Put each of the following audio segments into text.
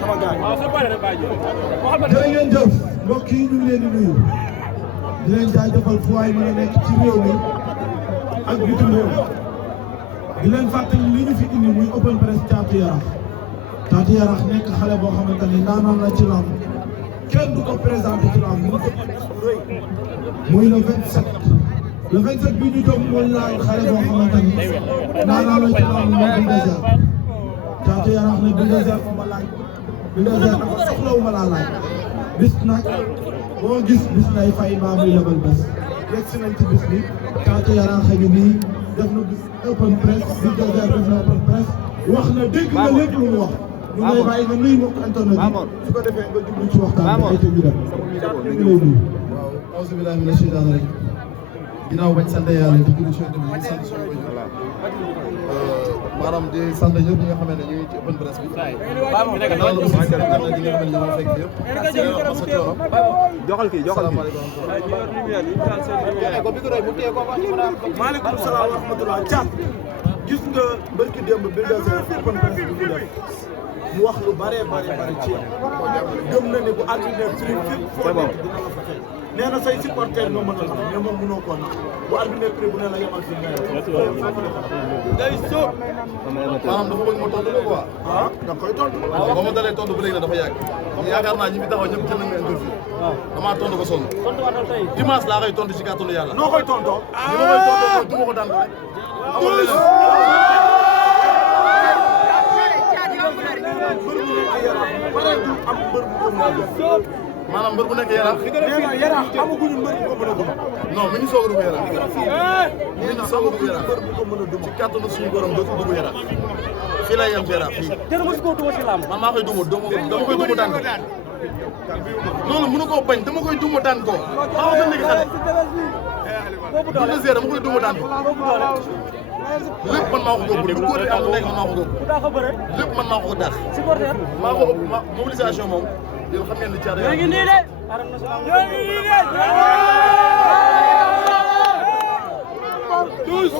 sama gars yi. jërë ngeen jëf mbokk yi ñu ngi leen di nuyu di leen jaajëfal fu waay mën a nekk ci réew mi ak bitim réew di leen fàttali li ñu fi indi muy open press Thiatou Yarakh. Thiatou Yarakh nekk xale boo xamante ni ndaanaan la ci lamb kenn du ko présenté ci lamb muy le 27. le 27 bi ñu jóg mooy laaj xale boo xamante ni ndaanaan la ci lamb muy Bulldozer. Thiatou Yarakh ne Bulldozer ma laaj Bulldozer nag soxlawuma laa laaj bis nag boo gis bis lay fay maa muy lebal bés yegg si nañ ci bis bi Thiatou Yarakh ñu nii def na bis open press Bulldozer def na open press wax na dégg nga lépp lu mu wax ñu ngi lay bàyyi nga nuyu mbokk internet yi su ko defee nga jublu ci waxtaan bi ay te ñu dem ñu ngi lay nuyu. waaw auzu billaahi mina shaytaani rajiim ginnaaw bañ sant yàlla di julli ci Yonent bi di sant suñu maanaam di sant ñëpp ñi nga xam ne ñu ngi ci open press bi daal aussi seen internet yi nga xam ne ñoo fekk yëpp masa coono joxal kii maaleykum salaam wa rahmatulah Thiat gis nga barki démb Bulldozer open press bi mu def mu wax lu bare ci yow gëm na ne bu arbitre prix fépp foo nekk dina la fa fekk nee na say supporter nga mën a xam mais moom mënoo koo nax bu arbitre prix bu ne la yemal fi day sóob maanaam dafa bëgg ma tontu ko quoi ah da koy tontu ba ma dalee tontu ba léegi nag dafa yàgg yaakaar naa ñi fi taxaw ñëpp jël nañ ma interview damaa tontu ko sonn dimanche laa koy tontu ci kàttanu yàlla noo koy tontoo li ma koy tontu du ma ko daan ko rek amul leneen maanaam mbër bu nekk Yarakh. Yarakh amaguñu mbër bu ko mën a dugg. non mi ngi soog a dugg Yarakh. mi ngi soog a dugg Yarakh. mbër bu ko mën a dugg ci kàttanu suñu borom dootul dugg Yarakh. fii lay yem ci Yarakh fii. man maa koy duma dama koy duma daan ko. loolu mënu koo bañ dama koy duma daan ko. xaw ma nekk xale. Bulldozer dama koy duma daan ko. lépp man maa ko góob du góor am nekk man maa ko góob. lépp man maa ko daax. maa ko mobilisation moom. yow xam ngeen ni Thiatou Yarakh. nii de. tous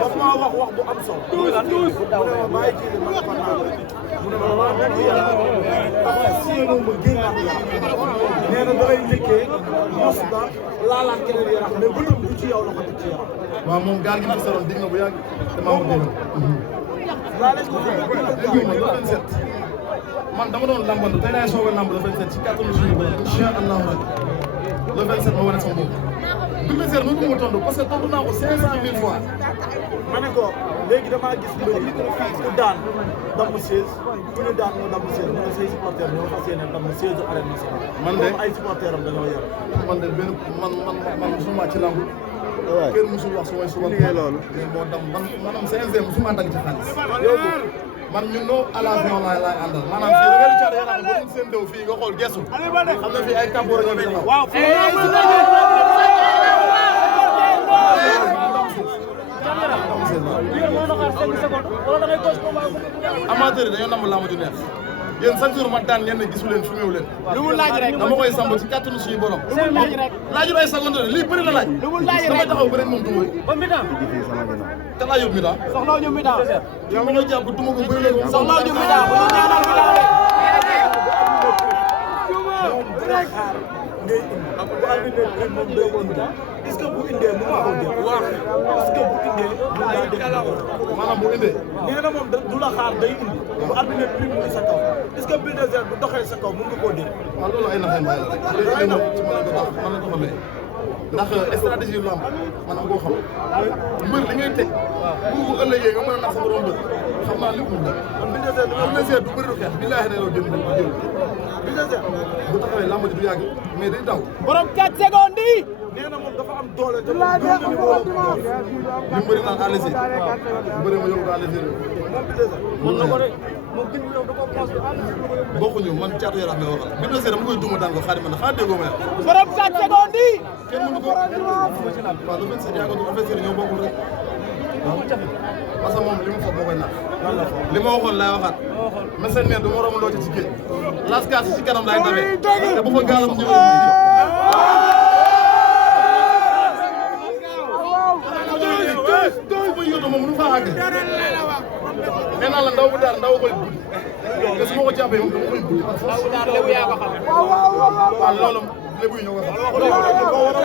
wax maa wax bu am solo. tous mu ne ma bàyyi ci ma ko naan mu ne ma maa nekk Yarakh ak séenu ma génnaat Yarakh nee na dangay njëkkee mos nga laalaat keneen Yarakh mais bëtam du ci yow la ko teg ci Yarakh. waaw moom gaal gi ma soroon dig na bu yàgg damaa ko déglu. laalaat ko dégg nga le 27 man dama doon lambandu tey laay soog a lamb le 27 ci kàttanu suñu borom incha allahu rabbi le 27 ma wane sama bopp. Bulldozer mënu ma tontu parce que tontu naa ko 500 000 fois. ma ne ko léegi damaa gis mbir yi ku daan damm 16 ku ñu daan nga damm 16 mu ne say supporter ñoo fas yéene damm 16 arène nationale. man de ay supporter am dañoo yor. man de benn man musuma ci lamb. kenn musul wax su may suba loolu. mais moo dam maanaam CNG musuma dagg ci xaalis. man ñun noo à la fin laay àndal maanaam fii da ngay Thiatou Yarakh bu doon seen déw fii nga xool gestu xam na fii ay tambour ñoo fi taxaw. waaw amateur yi dañoo namm làmb ju neex yéen chaque jour ma daan ngeen ne gisu leen fumeewu leen. lu mu laaj rek dama koy samb ci kàttanu suñu borom. lu mu laaj rek laajul ay seconde lii bëri na laaj. lu mu laaj rek damay taxaw bëri moom duma ba mi temps te laa yóbbu mi taa. soxla ñu mi temps yow mi nga jàpp duma ko bëri la soxla ñu mi temps bu ñu ñaanal mi temps ngay indi bu arbitre bi moom day indi est-ce que bu indee mu maa ko dégg waaw est-ce que bu indee mu ngaa dégg maanaam bu indee nee na moom du la xaar day indi bu arbitre bi mu sa kaw est-ce que Bulldozer bu doxee sa kaw mën nga koo dégg waaw loolu ay naxee mbaay la léegi moom ci mën a ko dox mën na ko xamee ndax stratégie yu lamb man am koo xam mbër li ngay teg pour bu ëllëgee nga mën a nax sa borom mbër xam naa lépp mu def kon Bulldozer du bëri du xeex billaahi ne loolu jënd jël Bulldozer bu taxawee lamb ji du yàgg mais day daw borom 4 secondes yi nee na moom dafa am doole te moom gëm na ni moo ëpp doole li mu bëri naan àllasi bëri ma yóbbu ko àllasi mën na ko de moom gën yow da ko poste bokkuñu man Thiatou Yarakh nga waxal Bulldozer dama koy duma daan ko xaari man xaar déggoo ma yàq borom 4 secondes yi kenn mënu ko waaw le 27 yaa ko du affaire ñoo bokkul rek parce que moom li mu foog moo koy nax li ma waxoon laay waxaat message ne du ma romb loo ci géej laskaas ci kanam laay tawee te bu fa gaalam ñëwee fu ma yóotu moom mënu faa àgg nee naa la ndaw bu daal ndaw koy buddi te su ma ko jàppee moom dama koy buddi par force. waaw loolu lébu yi ñoo ko xam.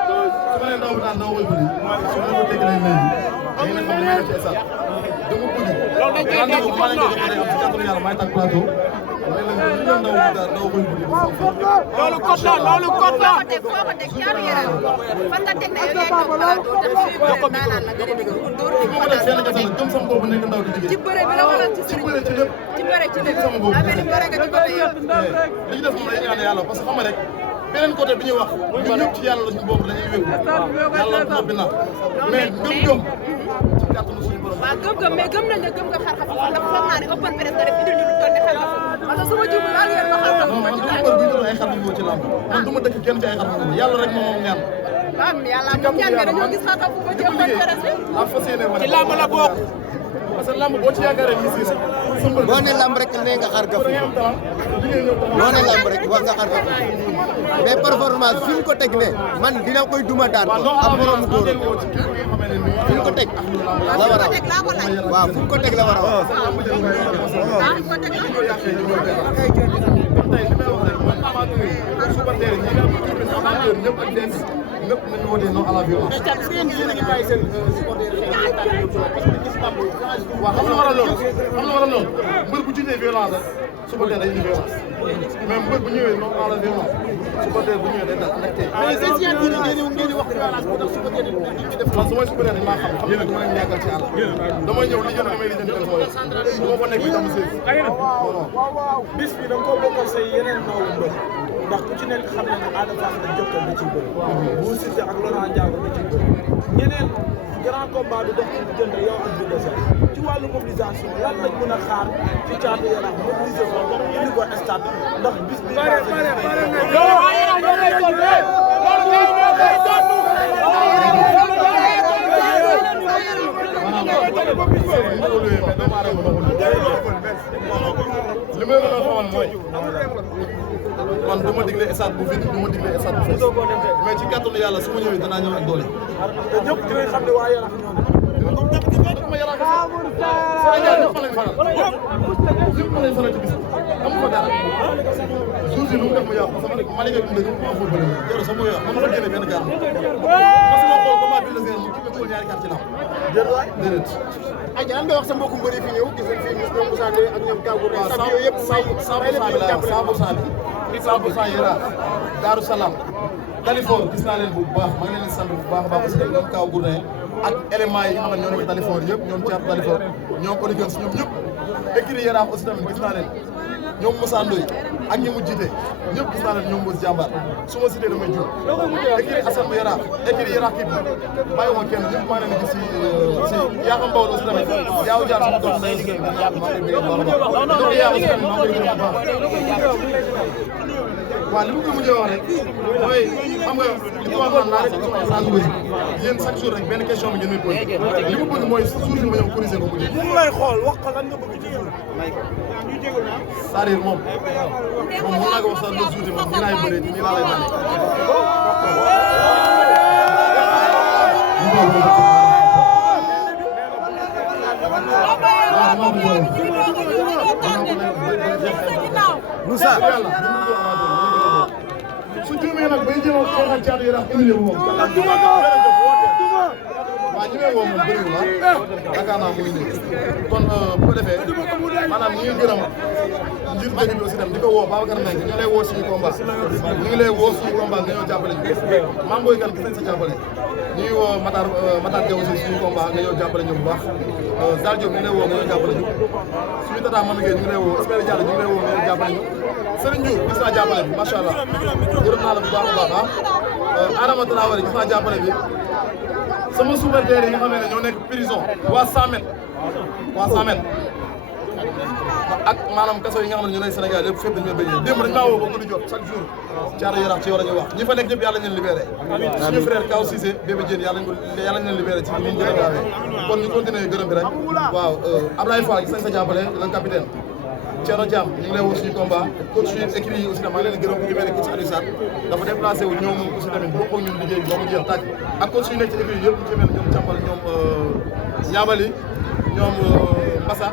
su ma nee ndaw bi daal dama koy buddi su ma ko dégg lay mel nii da ngeen xam ne may def ci stade dama buddi. loolu dañ koy dégg maa leen ko jox am ci kàttanu yàlla may tàgg plateau. loolu kot la loolu kot la. foo ko teg caatu yaram fan nga teg ne yow yaay toog plateau te fii mu ne naanaan la nga ne dëgg bu dóor ma def seen gasal gëm sama bopp nekk ndaw di liggéey. ci bëre bi la wala ci ci bëre ci lépp. ci bëre ci lépp daa mel ni bëre nga ci côté yëpp. li ñu def moom dañuy ñaan yàlla parce que xam nga rek beneen côté bi ñuy wax ñun ñëpp ci yàlla la suñu bopp dañuy wékku yàlla noppi na mais gëm-gëm ci kàttanu suñu borom. waaw gëm-gëm mais gëm nañ ne gëm nga xar-xar ndax foog naa ne open press nga def indil ñu lu toll ne xar-xar parce que su ma jublu daal yéen ma xar-xar non man dama bëgg bu ñu doon ay xar yu ci làmb man du ma dëkk kenn ci ay xar yu yàlla rek moom ñaan. waaw yàlla moom ñaan mais dañoo gis xar-xar bu ma ci open press bi. ah fas yéene ci làmb la bokk. parce que làmb boo ci yaakaaree ñu si boo ne lamb rek nee nga xar gafu boo ne lamb rek wax nga xar gafu mais performance fi mu ko teg ne man dina koy duma daan ko am borom góor fi mu ko teg la war a waaw fi mu ko teg la war a wax. ñëpp nañu woote non à la violence. waaw xam nga war a lool mbër bu jiitee violence rek suba teel dañuy violence mais mbër bu ñëwee non à la violence suba teel bu ñëwee day dal ànd ak tey. mais seen si yàlla ngeen di wax violence moo tax suba teel dañuy def. man su may suba teel dañ maa xam ne dama leen ñàkkal ci àll. damay ñëw li jënd damay li jënd sama yoon du ma ko nekk bi tam seen. bis bi da nga koo bokkal say yeneen ndaw mbër ndax ku ci nekk xam na ne Ada Fass la jokkal da ciy bëri. bu Siteu ak Laurent Ndiago da ciy bëri. ñeneen grand combat bi dox ci diggante yow ak Bouba Seye ci wàllu mobilisation lan lañ mën a xaar ci Thiatou Yarakh mobiliser ko indi ko stade ndax bis bi. li may gën a xamal mooy man du ma digle stade bu vide du ma digle stade bu fees mais ci kàttanu yàlla su ma ñëwee danaa ñëw ak doole. te ñëpp dinañ xam ne waa Yarakh ñoo ne. Sénégal ñëpp fa lañ faral ñëpp fa lañ faral ci bis amu fa dara jour bi lu mu def mu yàqu parce que man Malika bi mu dëkk maa foofu bëri na sama yoo xam nga génne benn gaar parce que ma xool comment bi la seen mu kii ba ñaari gaar ci lamb déedéet ay lan nga wax sa mbokku mbëri fi ñëw gis nañ fi ñoom Moussa Ndoye ak ñoom Kaagu sax yooyu yëpp 100% Yara Daaru Salaam Dalifort gis naa leen bu baax maa ngi leen di sant bu baax a baax parce que ñoom Kaaw Gourdin ak éléments yi nga xam ne ñoo nekk Dalifort yëpp ñoom Thiat Dalifort ñoom Oligans ñoom ñëpp écurie Yara aussi tamit gis naa leen ñoom Moussa Ndoye ak ñi mu jiite ñëpp gis naa leen ñoom Moussa Jàmbaar su ma cité damay jur écurie Assane bu Yara écurie Yara kii bi bàyyiwuma kenn ñëpp maa leen di gis si yaa xam Bawol aussi tamit yaaw jaar sama doom day aussi maa ngi koy bëgg baax a baax donc yaa aussi tamit maa ngi koy bëgg baax waaw li mu ko mujjee wax rek mooy xam nga li ko wax naan saa su bëri yéen chaque jour rek benn question bi ngeen may posé li mu bëgg mooy jour bi ma ñëw corriger ko mu jeex. mu lay xool wax ko lan nga bëgg ci jour c'est-à-dire moom mën naa ko wax sax le jour bi moom nii laay bëree nii laa lay daane. Moussa su juumee nag bay jéem a xeex ak Thiatou Yarakh humilié bu moom. waaw ñi may woo moom bëriwul ah yaakaar naa muy nii kon bu ko defee maanaam ñu ngi gërëm njiitu dëkk bi aussi tam di ko woo Babacar Mbengue ñu lay woo suñu combat ñu ngi lay woo suñu combat nga ñëw jàppale ñu Mame Boye Kane gis nañ sa jàppale ñu ngi woo Matar Diaw aussi suñu combat nga ñëw jàppale ñu bu baax Zal Diop ñu ngi lay woo nga ñëw jàppale ñu suñu tata Mami Gueye ñu ngi lay woo Espère Diallo ñu ngi lay woo nga ñëw jàppale ñu Serigne Diouf gis naa jàppale bi macha allah gërëm naa la bu baax a baax Adama Traoré gis naa jàppale bi sama supporters yi nga xam ne ñoo nekk prison waa 100 mètres ak maanaam kaso yi nga xam ne ñu nekk Sénégal yëpp fépp dañu may bëggee démb dañu maa woo ba guddi jot chaque jour Thiatou Yarakh ci war a ñu wax ñi fa nekk ñëpp yàlla ñu leen libéré suñu frère Kaw Cissé bébé Diène yàlla ñu leen libéré ci ñu gën a gaawee kon ñu continuer gërëm bi rek waaw Ablaye Fall gis nañ sa jàppale le capitaine Thierno Thiam ñu ngi lay woo suñu combat coach yi écrit yi aussi maa ngi leen di gërëm bu ñu mel ne coach Aliou Sarr dafa déplacé wu ñëw moom aussi tamit bokk ak ñun liggéey bi ba mu jeex tàkk ak coach yi nekk ci écrit yëpp ñu ci mel ne ñoom Thiampal ñoom Ñaabali ñoom Mbassa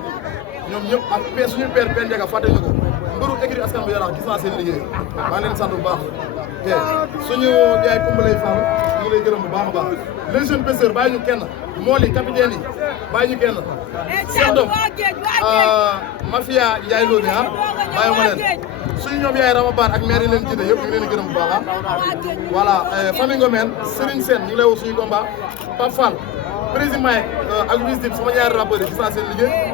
ñoom ñëpp ak suñu père Pène Ndiaga fàtte ñu ko mbëru écrit askan bu Yaraax gis naa seen liggéey maa ngi leen sant bu baax te suñu yaay Koumbalay Fall ñu ngi lay gërëm bu baax a baax les jeunes pêcheurs bàyyi ñu kenn mool yi capitaine yi bàyyi ñu kenn seen doom mafia Ndiaye Lodi bàyyi ma leen suñu ñoom yaay Rama Baar ak maire yi leen jiite yëpp ñu ngi leen di gërëm bu baax voilà famille Ngomène Serigne Sène ñu ngi lay woo suñu combat Pape Fall président Maye ak Wiss Dim sama ñaari rappeurs yi gis naa seen liggéey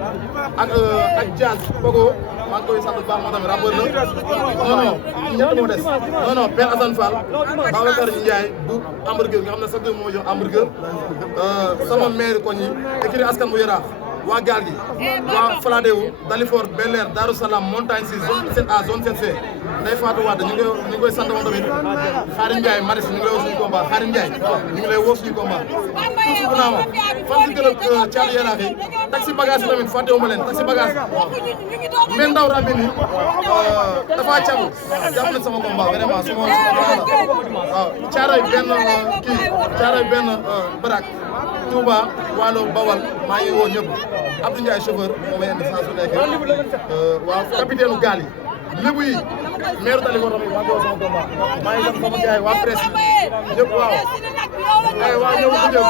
ak Diaz Bogo maa ngi koy sant bu baax moo tamit rappeur la non ñett moo des non Père Assane Fall Babacar Ndiaye bu hamburger nga xam ne chaque jour moo ma jox hamburger sama maire koñ yi écrit askan bu Yaraax waa gaal gi waa Faladewu Dalifort Bel Air Darou Salam Montagne 6 zone 7A zone 7C Ndeye Fatou Wade ñu ngi koy sant moom tamit Xaarim Ndiaye Maris ñu ngi lay woo suñu combat Xaarim Ndiaye ñu ngi lay woo suñu combat tuuti bu naama fan si gën a caatu Yaraax yi taxi bagage yi tamit fàttewuma leen taxi bagage mais ndaw rabbi ni dafa cagu jàpp na sama combat vraiment suma waaw caaroy benn caaroy benn barak Touba Waalo Bawal maa ngi woo ñëpp Abdou Ndiaye chauffeur moo may indi saa su nekk waaw capitaine gaal yi lébu yi maire Dalifort tamit maa ngi woo sama combat maa ngi sant sama gars yi waa presse yi ñëpp waaw ñëw bu ñëw